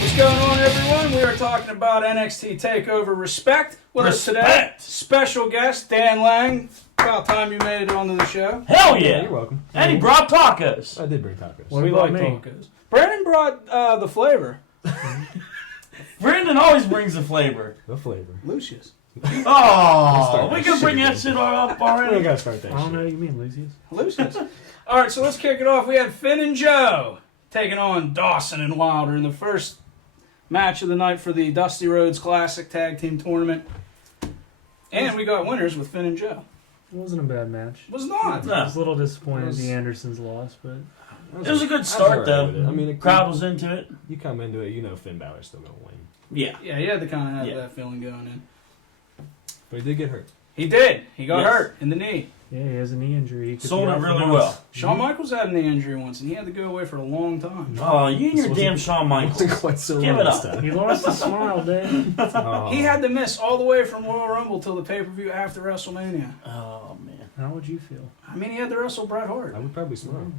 What's going on, everyone? We are talking about NXT Takeover Respect. With us today, special guest Dan Lang. About time you made it onto the show. Hell yeah! You're welcome. And he brought tacos. I did bring tacos. We like tacos. Brandon brought the flavor. Brandon always brings the flavor. The flavor. Lucius. Oh, we can bring that shit up We already. gotta start that I don't shit. know what you mean, Lucius. Lucius. All right, so let's kick it off. We had Finn and Joe taking on Dawson and Wilder in the first match of the night for the Dusty Rhodes Classic Tag Team Tournament. And we got winners with Finn and Joe. It wasn't a bad match. It was not. No. I was a little disappointed It at was- the Andersons' loss, but It was a good I start, was though. alright with it. I mean, Crowd was into it. You come into it, you know Finn Balor's still gonna win. Yeah. Yeah, he had to kind of have Yeah. that feeling going in. But he did get hurt. He did. He got Yes. hurt in the knee. yeah, he has a knee injury. He could Sold be it out for really months. well. Shawn Michaels had a knee injury once, and he had to go away for a long time. Oh, you and your This damn wasn't- Shawn Michaels. Quite so Give wrong it this up. time. He lost a smile, Dave. Oh. He had to miss all the way from Royal Rumble till the pay-per-view after WrestleMania. Oh, man. How would you feel? I mean, he had to wrestle Bret Hart. I would probably smile.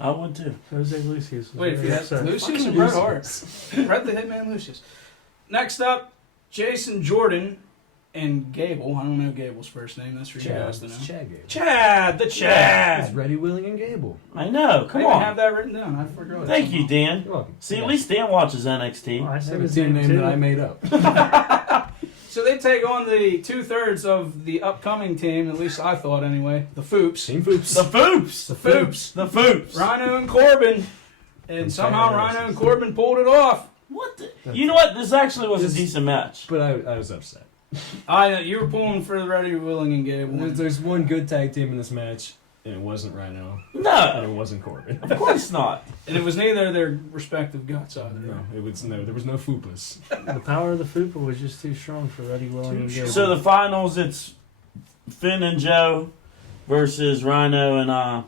I would, too. Jose Lucius. Was Wait, if very you had upset. Lucius and Fucking Bret Hart. Bret the Hitman Lucius. Next up, Jason Jordan and Gable. I don't know Gable's first name. That's for you guys to know. It's Chad Gable. Chad, the Chad. It's Ready, Willing, and Gable. I know. I Come didn't have on. that written down. I forgot. Thank you, Dan. You're welcome. See, at least Dan watches NXT. Oh, I I said have a his team name name too. that I made up. So they take on the 2/3 of the upcoming team, at least I thought anyway, the Foops. Team Foops. The Foops. The Foops. The Foops. Rhino and Corbin. And I'm somehow tired of Rhino this. and Corbin pulled it off. What the? You know what? This actually was a decent match. But I was upset. You were pulling for the Ready, Willing, and Gable. There's one good tag team in this match, and it wasn't Rhino, and No. it wasn't Corbin. Of course not. And it was neither of their respective guts either. No, there was no Foopas. The power of the Fupa was just too strong for Reddy Willing and Gable. So the finals, it's Finn and Joe versus Rhino and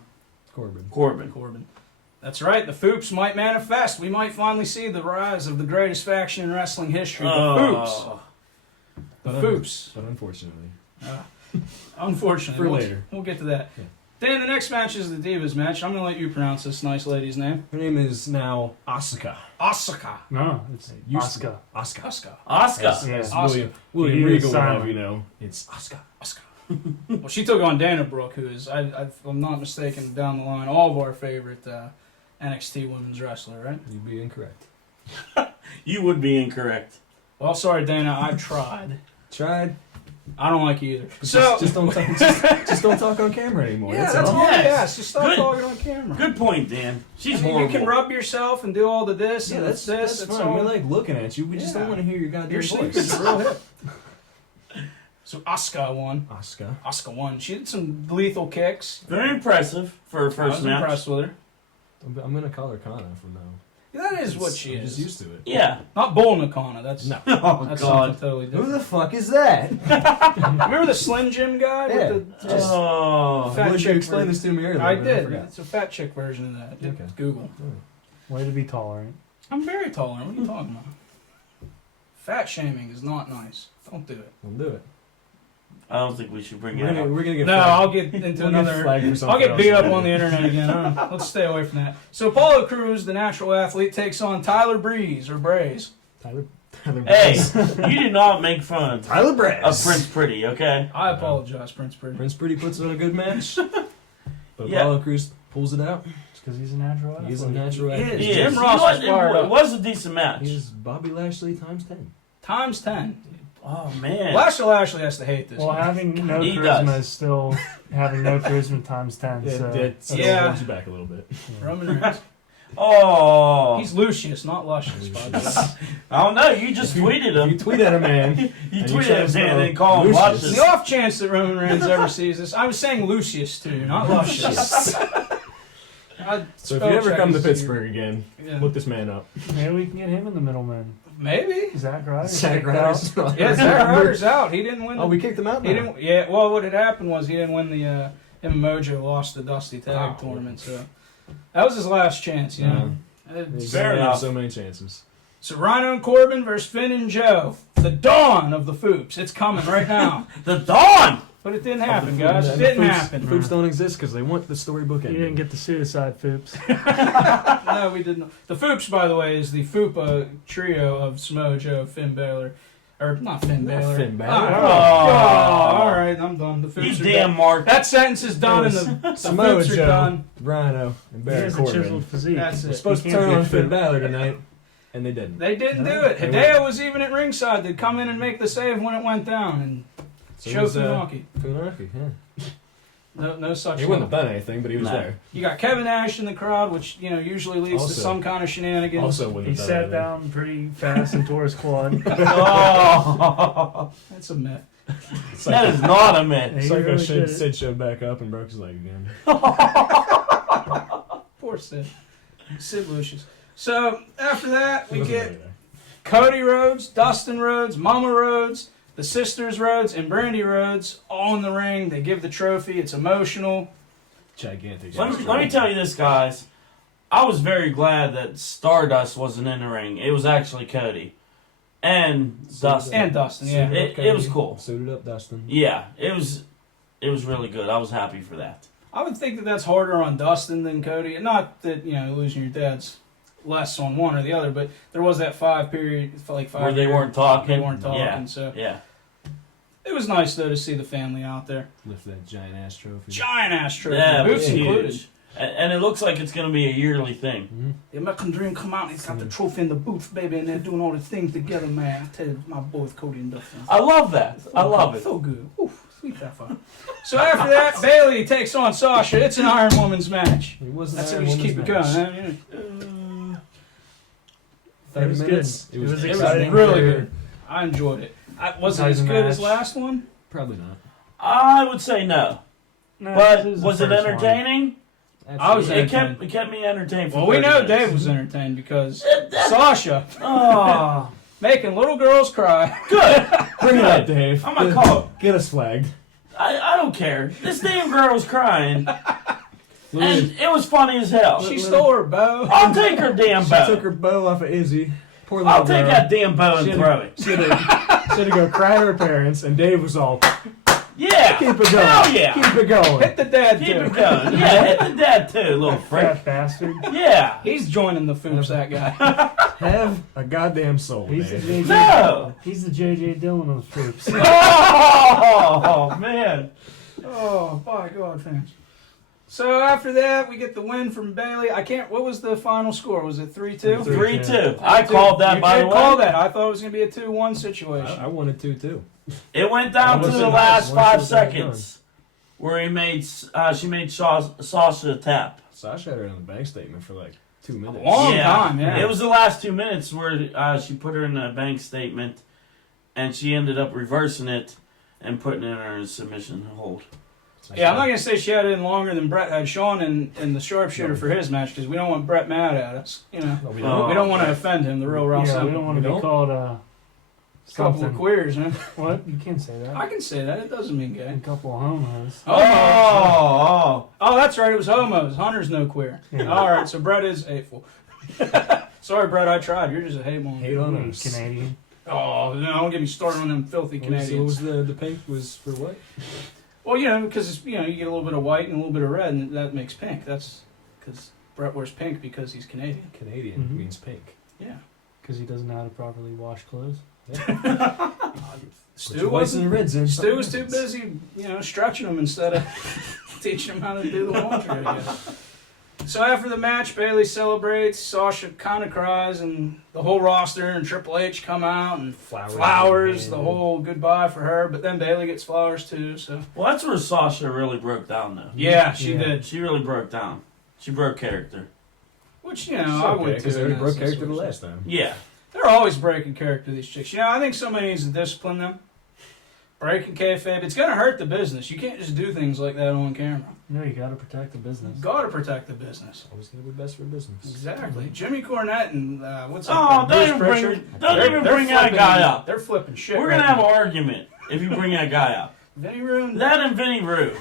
Corbin. Corbin. That's right. The Foops might manifest. We might finally see the rise of the greatest faction in wrestling history. The Foops. Oh. The Foops. But unfortunately. Unfortunately. For we'll- later. We'll get to that. Yeah. Dan, the next match is the Divas match. I'm going to let you pronounce this nice lady's name. Her name is now Asuka. Asuka. No, it's Used to be. Asuka. Asuka. Oscar. As Yeah. William He is Regal would silent. have you know, it's Asuka. Well, she took on Dana Brooke, who is, if I'm not mistaken, down the line, all of our favorite NXT women's wrestler, right? You'd be incorrect. You would be incorrect. Well, sorry, Dana. I tried. Tried. I don't like you either. Just don't talk. Just don't talk on camera anymore. Yeah, that's that's all. all I Yes. ask. Just stop Good. talking on camera. Good point, Dan. She's I mean, horrible. you can rub yourself and do all the this Yeah, and that's this. fine. It's all, We like looking at you. We just Yeah. don't want to hear your goddamn your voice. secret's real hip. So Asuka won. Asuka. Asuka won. She did some lethal kicks. Very impressive for her I first was match. impressed with her. I'm gonna call her Kana from now. That is what she I'm is. just used to it. Yeah. Not Bull Nakana. That's No. Oh, that's God. something totally Who different. the fuck is that? Remember the Slim Jim guy? Yeah. With the, just, Oh. Fat Well, you chick explained this to me earlier. I but did. forgot. It's a fat chick version of that. Okay. Google. Way to be tolerant. I'm very tolerant. What are you talking about? Fat shaming is not nice. Don't do it. We'll do it. I don't think we should bring We're it gonna, up. we're gonna get. No, flagged. I'll get into We'll get another. flagged for I'll something get beat else. up on the internet again. Let's stay away from that. So Apollo Crews, the natural athlete, takes on Tyler Breeze or Braze. Tyler Hey, Breeze. you do not make fun Tyler Breeze. of Prince Pretty, okay? I apologize, Prince Pretty. Prince Pretty puts on a good match, but Yeah. Apollo Crews pulls it out. It's because he's a natural athlete. He's a natural He athlete. is. He is. Jim You know Ross what? was fired It up. was a decent match. He's Bobby Lashley times 10. Times 10. Oh, man. Lashley has to hate this. Well, man. having no He charisma does. is still having no charisma times 10. So Yeah. holds you back a little bit. Roman Reigns. Oh. He's Lucius, not Luscious, by the way. I don't know. You just tweeted You him. tweet at a man. You and you tweeted try him to and then spell call him Lucius. Luscious. The off chance that Roman Reigns ever sees this, I was saying Lucius too, not Luscious. So if you ever come to Pittsburgh again, Yeah. look this man up. maybe we can get him in the Middlemen. Maybe. Zach Ryder. Zack kicked out. Ryder's Yeah, Zack Ryder's out. He didn't win. Oh, we kicked him out now. He didn't. Yeah. Well, what had happened was he didn't win the. Him and Mojo lost the Dusty Tag Oh. tournament, so that was his last chance. You know. He's Fair only had enough. so many chances. So Rhino and Corbin versus Finn and Joe. The dawn of the Foops. It's coming right now. The Dawn! But it didn't happen, guys. It didn't happen. Foops don't exist because they want the storybook You ending. didn't get the suicide Foops. No, we didn't. The Foops, by the way, is the Fupa trio of Samoa Joe, Finn Balor. Or, not Finn Balor. Finn Balor. Oh, all right, I'm done. The You Foops are damn done. Mark. That sentence is done, and the Samoa Foops are Joe, done. Rhino, and He Barry has a Corbin. chiseled physique. That's They're it. supposed to He can't turn be on Finn Finn. Balor tonight, and they didn't. They didn't No, do it. they Hideo weren't. was even at ringside to come in and make the save when it went down, and So show it was, Funaki. Funaki, yeah. No such He luck. wouldn't have done anything, but he was No. there. You got Kevin Nash in the crowd, which usually leads to Also- some kind of shenanigans. Also wouldn't He have done sat anything. down pretty fast and tore his quad. Oh, That's a myth. It's that like, is not a myth. it's like really Sid, did. Sid showed back up and broke his leg again. Poor Sid. Sid Lucius. So after that, He we wasn't get really there. Cody Rhodes, Dustin Rhodes, Mama Rhodes, the Sisters Rhodes, and Brandy Rhodes all in the ring. They give the trophy. It's emotional. Gigantic. Let me tell you this, guys. I was very glad that Stardust wasn't in the ring. It was actually Cody and Dustin. And Dustin, yeah. It was cool. Suited up Dustin. Yeah, it was really good. I was happy for that. I would think that that's harder on Dustin than Cody. Not that, losing your dad's less on one or the other, but there was that 5 period, like 5 Where they year- weren't talking. They weren't talking, Yeah. so Yeah. it was nice, though, to see the family out there. Lift that giant ass trophy. Giant ass trophy, Yeah, it boots was included. huge. And it looks like it's going to be a yearly thing. Mm-hmm. The American Dream come out, he's got the trophy in the boots, baby, and they're doing all the things together, man. I tell you, my boys Cody and Dustin. I love that. I love it. So good. Oof, sweet that fun. So after that, Bailey takes on Sasha. It's an Iron Woman's match. It was That's how we just keep it going. Huh? Yeah. 30 It was minutes. good. It was It was exciting. really for- good. I enjoyed it. Was it as Exciting good as match. last one? Probably not. I would say no. No, But this the was it first one. entertaining? I was It kept me entertained for Well, we 30 know minutes. Dave was entertained because Sasha Oh, making little girls cry. good. Bring it up, Dave. I'm gonna call it. Get us flagged. I don't care. This damn girl was crying, Louis, and it was funny as hell. She stole her bow. I'll take her damn she bow. took her bow off of Izzy. Poor little I'll take girl. that damn bow and She had throw to- it. She had to go cry to her parents, and Dave was all, Yeah. keep it going. Hell yeah. Keep it going. Hit the dad Keep too. it going. Yeah, hit the dad too, little freak. Fat bastard. Yeah. He's joining the Foops, that guy. Have a goddamn soul, He's the Dave. JJ. No. He's the JJ Dillon of Foops. Oh man. Oh, by God, fans. So after that, we get the win from Bailey. What was the final score? Was it 3-2? 3-2. I called that, You by did the way. call that. I thought it was going to be a 2-1 situation. I wanted to, too. It went down I to was the in last high. 5 Once it was seconds, where she made Sasha tap. Sasha had her in the bank statement for like 2 minutes. Long time, yeah. It was the last 2 minutes where she put her in a bank statement, and she ended up reversing it and putting it in her submission hold. Yeah, I'm not going to say she had it in longer than Brett had Sean in the sharpshooter for his match because we don't want Brett mad at us. No, we Oh. don't. We don't want to offend him, the real Ralph Yeah, we Simmons. don't want to We be don't? called Couple of something. queers, huh? What? You can't say that. I can say that. It doesn't mean gay. A couple of homos. Oh, that's right. It was homos. Hunter's no queer. Yeah. All right, so Brett is hateful. Sorry, Brett. I tried. You're just a hate monger. Hate on You us. Canadian. Oh, no, don't get me started on them filthy What was, Canadians. the pink was for what? Well, because you get a little bit of white and a little bit of red, and that makes pink. That's because Brett wears pink because he's Canadian. Canadian Mhm. means pink. Yeah. Because he doesn't know how to properly wash clothes. Put your whites and reds in. Stu was too busy, stretching them instead of teaching them how to do the laundry, I guess. So after the match, Bailey celebrates. Sasha kind of cries, and the whole roster and Triple H come out and flowers, the whole goodbye for her. But then Bailey gets flowers too. So Well, that's where Sasha really broke down, though. yeah, she Yeah. did. She really broke down. She broke character. Which I would because too. they already in broke that character the situation. last time. Yeah. They're always breaking character, these chicks. I think somebody needs to discipline them. Breaking kayfabe. It's going to hurt the business. You can't just do things like that on camera. No, you got to protect the business. Got to protect the business. Always gonna be best for business. Exactly. Jimmy Cornette and what's that? Oh, guy? don't Bruce even bring, Pritchard. don't They're- even they're bring that flipping- guy up. They're flipping shit. We're right gonna have now. an argument if you bring that guy up. Vinny Roon. That and Vinny Roo.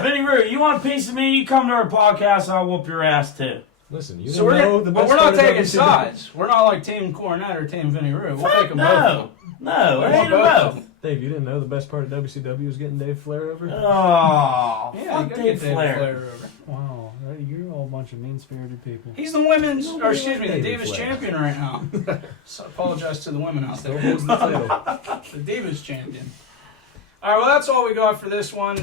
Vinny Roo, you want a piece of me? You come to our podcast, I'll whoop your ass too. Listen, you So didn't know the but best we're not part of taking WCW. sides. We're not like Team Cornette or Team Vinny Rue. We'll take them both. No, no, I hate them both. Dave, you didn't know the best part of WCW was getting Dave Flair over? Oh, Yeah, fuck you gotta Dave get Flair. over. Wow, you're all a bunch of mean-spirited people. He's the women's, or Nobody excuse me, liked the David Divas Flair. champion right now. So I apologize to the women out Still there. holds the title. The Divas champion. All right, well, that's all we got for this one.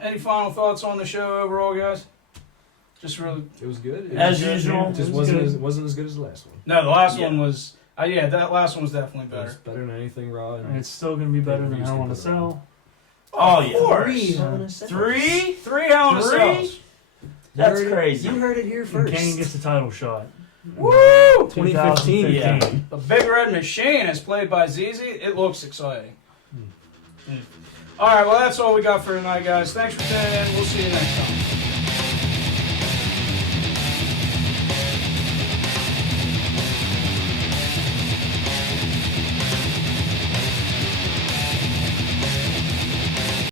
Any final thoughts on the show overall, guys? Just really. It was good. It As was good. usual. It just It was wasn't good. as good as the last one. No, the last Yeah. one was. Yeah, that last one was definitely It was better. better than anything Raw. And it's still going to be better than Hell in a Cell. Oh, yeah. Of course. Three? Three Hell in a Three? Cells. That's You heard it- crazy. You heard it here And first. Kane gets a title shot. Woo! 2015. Yeah. The Big Red Machine is played by ZZ. It looks exciting. All right, well, that's all we got for tonight, guys. Thanks for tuning in. We'll see you next time.